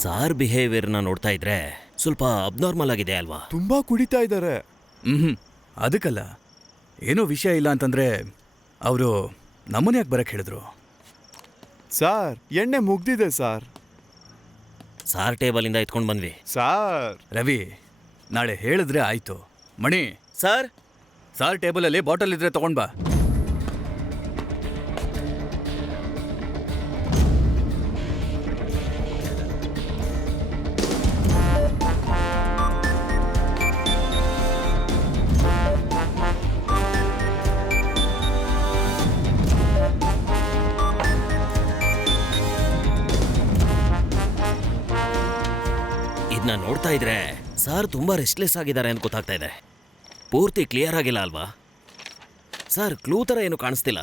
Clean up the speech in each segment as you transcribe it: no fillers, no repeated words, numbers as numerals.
Sir ಬಿಹೇವಿಯರ್ನ ನೋಡ್ತಾ ಇದ್ರೆ ಸ್ವಲ್ಪ ಅಬ್ನಾರ್ಮಲ್ ಆಗಿದೆ ಅಲ್ವಾ? ತುಂಬಾ ಕುಡಿತಾ ಇದ್ದಾರೆ. ಅದಕ್ಕಲ್ಲ, ಏನೋ ವಿಷಯ ಇಲ್ಲ ಅಂತಂದ್ರೆ ಅವರು ನಮ್ಮನ್ನ ಯಾಕೆ ಬರಕ್ಕೆ ಹೇಳಿದ್ರು? ಸಾರ್ ಎಣ್ಣೆ ಮುಗ್ದಿದೆ ಸಾರ್. ಸಾರ್ ಟೇಬಲಿಂದ ಎತ್ಕೊಂಡು ಬಂದ್ವಿ. ಸಾರ್ ರವಿ, ನಾಳೆ ಹೇಳಿದ್ರೆ ಆಯ್ತು. ಮಣಿ, ಸಾರ್ ಟೇಬಲಲ್ಲಿ ಬಾಟಲ್ ಇದ್ರೆ ತಗೊಂಡ್ ಬಾ. ಇದನ್ನ ನೋಡ್ತಾ ಇದ್ರೆ ಸಾರ್ ತುಂಬಾ ರೆಸ್ಟ್ಲೆಸ್ ಆಗಿದ್ದಾರೆ ಅಂತ ಗೊತ್ತಾಗ್ತಾ ಇದೆ. ಪೂರ್ತಿ ಕ್ಲಿಯರ್ ಆಗಿಲ್ಲ ಅಲ್ವಾ ಸರ್? ಕ್ಲೂ ತರ ಏನು ಕಾಣಿಸ್ತಿಲ್ಲ.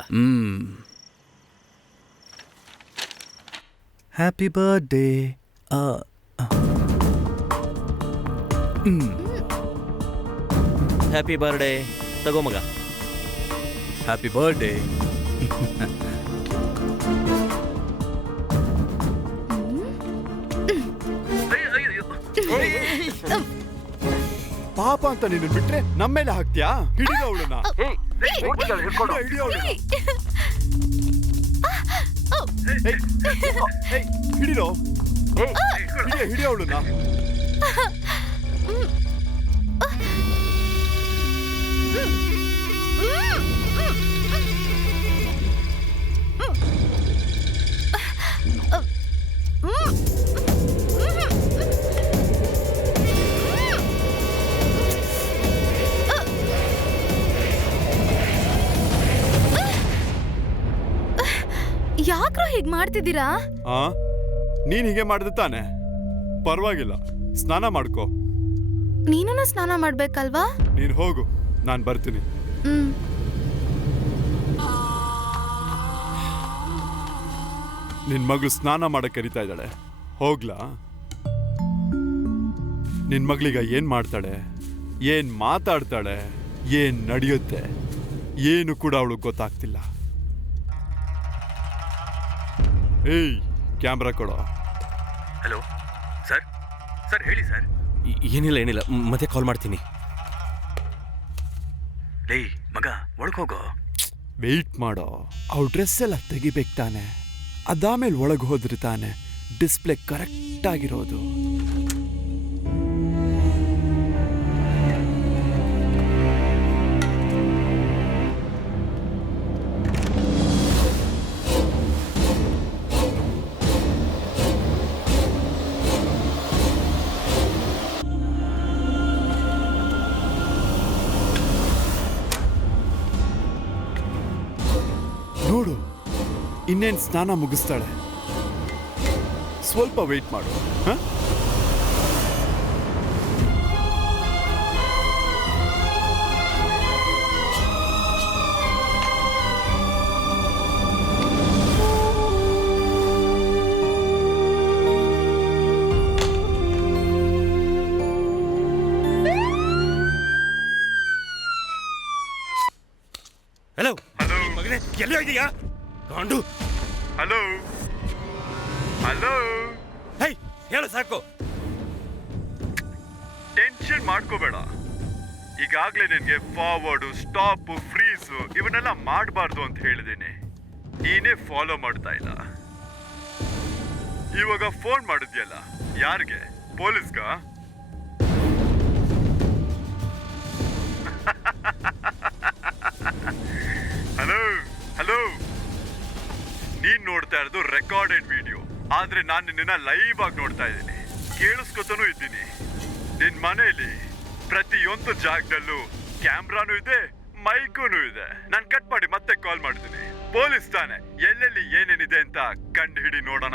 Happy birthday. Happy birthday. ತಗೋ ಮಗ. Happy birthday. ಪಾಪ ಅಂತ ನೀನು ಬಿಟ್ರೆ ನಮ್ಮೇಲೆ ಹಾಕ್ತ್ಯಾ? ಹಿಡಿದ ಅವಳನ್ನ. ಹಿಡಿಯೋ ಹಿಡಿಯೋ ಅವಳನ್ನ. ಯಾಕ್ರೋ ಹೀಗ್ ಮಾಡ್ತಿದ್ದೀರಾ? ನೀನ್ ಹೀಗೆ ಮಾಡಿದ ತಾನೆ? ಪರವಾಗಿಲ್ಲ, ಸ್ನಾನ ಮಾಡ್ಕೋ. ನೀನೂ ಸ್ನಾನ ಮಾಡ್ಬೇಕಲ್ವಾ? ನೀನ್ ಹೋಗು, ನಾನ್ ಬರ್ತೀನಿ. ನಿನ್ ಮಗಳು ಸ್ನಾನ ಮಾಡಕ್ ಕರಿತಾ ಇದ್ದಾಳೆ, ಹೋಗ್ಲಾ? ನಿನ್ ಮಗಳೀಗ ಏನ್ ಮಾಡ್ತಾಳೆ, ಏನ್ ಮಾತಾಡ್ತಾಳೆ, ಏನ್ ನಡೆಯುತ್ತೆ, ಏನು ಕೂಡ ಅವಳು ಗೊತ್ತಾಗ್ತಿಲ್ಲ. ಏಯ್, ಕ್ಯಾಮ್ರಾ ಕೊಡೋ. Hello sir. ಸರ್ ಹೇಳಿ ಸರ್. ಏನಿಲ್ಲ, ಮತ್ತೆ ಕಾಲ್ ಮಾಡ್ತೀನಿ. ಲೇ ಮಗ, ಒಳಗೋಗೋ. ವೆಯ್ಟ್ ಮಾಡೋ, ಅವ್ರ ಡ್ರೆಸ್ ಎಲ್ಲ ತೆಗಿಬೇಕು ತಾನೆ, ಅದಾಮೇಲೆ ಒಳಗೆ ಹೋದ್ರೆ ತಾನೆ ಡಿಸ್ಪ್ಲೇ ಕರೆಕ್ಟ್ ಆಗಿರೋದು. ನೋಡು, ಇನ್ನೇನು ಸ್ನಾನ ಮುಗಿಸ್ತಾಳೆ. ಸ್ವಲ್ಪ ವೆಯ್ಟ್ ಮಾಡು. ಹಲೋ ಮಗನೇ, ಎಲ್ಲೋ ಇದೆಯಾ ಗಾಂಡು? Hello hello. ಹೇ, ಹೇಳು ಸಾಕು. ಟೆನ್ಷನ್ ಮಾಡ್ಕೋಬೇಡ. ಈಗಾಗ್ಲೇ ನಿನ್ಗೆ ಫಾರ್ವರ್ಡು, ಸ್ಟಾಪ್, ಫ್ರೀಸು ಇವನ್ನೆಲ್ಲ ಮಾಡಬಾರ್ದು ಅಂತ ಹೇಳಿದ್ದೀನಿ. ನೀನೇ ಫಾಲೋ ಮಾಡ್ತಾ ಇಲ್ಲ. ಇವಾಗ ಫೋನ್ ಮಾಡಿದ್ಯಲ್ಲ, ಯಾರಿಗೆ? ಪೊಲೀಸ್ಗ? Hello hello. ನೀನ್ ನೋಡ್ತಾ ಇರೋದು ರೆಕಾರ್ಡೆಡ್ ವಿಡಿಯೋ, ಆದ್ರೆ ನಾನು ನಿನ್ನ ಲೈವ್ ಆಗಿ ನೋಡ್ತಾ ಇದ್ದೀನಿ, ಕೇಳಿಸ್ಕೊತಾನೂ ಇದ್ದೀನಿ. ನಿನ್ ಮನೆಯಲ್ಲಿ ಪ್ರತಿಯೊಂದು ಜಾಗದಲ್ಲೂ ಕ್ಯಾಮ್ರಾನು ಇದೆ, ಮೈಕೂನು ಇದೆ. ನಾನ್ ಕಟ್ ಮಾಡಿ ಮತ್ತೆ ಕಾಲ್ ಮಾಡ್ತೀನಿ. ಪೊಲೀಸ್ ತಾನೆ, ಎಲ್ಲೆಲ್ಲಿ ಏನೇನಿದೆ ಅಂತ ಕಂಡು ಹಿಡಿ ನೋಡೋಣ.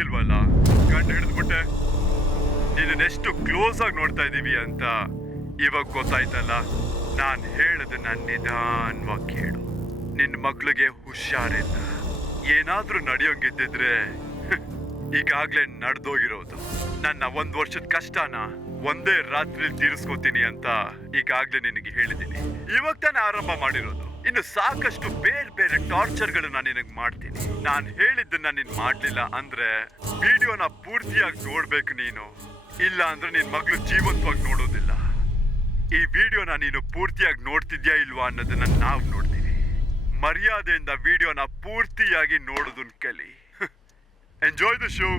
ಆಗಿಲ್ವಲ್ಲ, ಕಂಡು ಹಿಡಿದ್ಬಿಟ್ಟೆ. ನೀನೆಷ್ಟು ಕ್ಲೋಸ್ ಆಗಿ ನೋಡ್ತಾ ಇದೀವಿ ಅಂತ ಇವಾಗ ಗೊತ್ತಾಯ್ತಲ್ಲ. ನಾನ್ ಹೇಳದನ್ನ ನಿಧಾನವಾಗಿ ಕೇಳು. ನಿನ್ ಮಕ್ಳಿಗೆ ಹುಷಾರಿಲ್ಲ. ಏನಾದ್ರೂ ನಡೆಯೋಂಗಿದ್ದಿದ್ರೆ ಈಗಾಗ್ಲೇ ನಡೆದೋಗಿರೋದು. ನನ್ನ 1 ವರ್ಷದ ಕಷ್ಟನ ಒಂದೇ ರಾತ್ರಿ ತೀರಿಸ್ಕೋತೀನಿ ಅಂತ ಈಗಾಗ್ಲೇ ನಿನಗೆ ಹೇಳಿದ್ದೀನಿ. ಇವಾಗ ತಾನೇ ಆರಂಭ ಮಾಡಿರೋದು. ಇನ್ನು ಸಾಕಷ್ಟು ಬೇರೆ ಬೇರೆ ಟಾರ್ಚರ್ಗಳನ್ನ ನಿನಗೆ ಮಾಡ್ತೀನಿ. ನಾನು ಹೇಳಿದ್ದನ್ನ ನೀನ್ ಮಾಡ್ಲಿಲ್ಲ ಅಂದ್ರೆ ವಿಡಿಯೋನ ಪೂರ್ತಿಯಾಗಿ ನೋಡ್ಬೇಕು ನೀನು. ಇಲ್ಲ ಅಂದ್ರೆ ನಿನ್ ಮಗಳು ಜೀವಂತವಾಗಿ ನೋಡೋದಿಲ್ಲ. ಈ ವಿಡಿಯೋನ ನೀನು ಪೂರ್ತಿಯಾಗಿ ನೋಡ್ತಿದ್ಯಾ ಇಲ್ವಾ ಅನ್ನೋದನ್ನ ನಾವು ನೋಡ್ತೀವಿ. ಮರ್ಯಾದೆಯಿಂದ ವಿಡಿಯೋನ ಪೂರ್ತಿಯಾಗಿ ನೋಡೋದನ್ನ ಕಲಿ. Enjoy the show.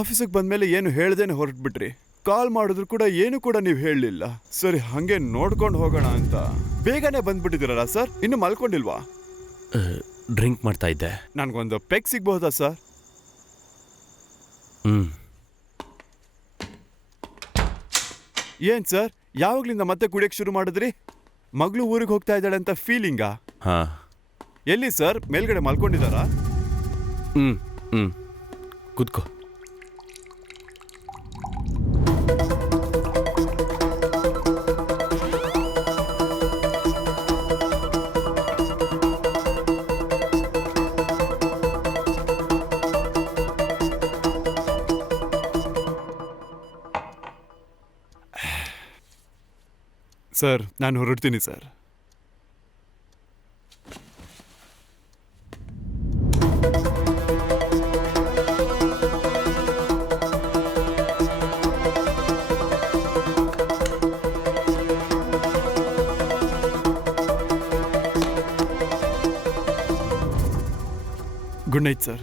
ಆಫೀಸಿಗೆ ಬಂದ್ಮೇಲೆ ಏನು ಹೇಳ್ದೇನೆ ಹೊರಟ್ಬಿಟ್ರಿ. ಕಾಲ್ ಮಾಡಿದ್ರು ಕೂಡ ಏನು ಕೂಡ ನೀವು ಹೇಳಲಿಲ್ಲ. ಸರಿ, ಹಂಗೆ ನೋಡ್ಕೊಂಡು ಹೋಗೋಣ ಅಂತ ಬೇಗನೆ ಬಂದ್ಬಿಟ್ಟಿದ್ದೀರಲ್ಲ ಸರ್. ಇನ್ನು ಮಲ್ಕೊಂಡಿಲ್ವಾ? ಡ್ರಿಂಕ್ ಮಾಡ್ತಾ ಇದ್ದೆ. ನನಗೊಂದು ಪೆಗ್ ಸಿಗ್ಬಹುದಾ ಸರ್? ಏನ್ ಸರ್, ಯಾವಾಗ್ಲಿಂದ ಮತ್ತೆ ಕುಡಿಯಕ್ಕೆ ಶುರು ಮಾಡಿದ್ರಿ? ಮಗಳು ಊರಿಗೆ ಹೋಗ್ತಾ ಇದ್ದಾಳೆ ಅಂತ ಫೀಲಿಂಗಾ? ಹಾ. ಎಲ್ಲಿ ಸರ್, ಮೇಲ್ಗಡೆ ಮಲ್ಕೊಂಡಿದ್ದಾರಾ? ಕೂತ್ಕೋ. ಸರ್, ನಾನು ಹೊರಡ್ತೀನಿ ಸರ್. Good night sir.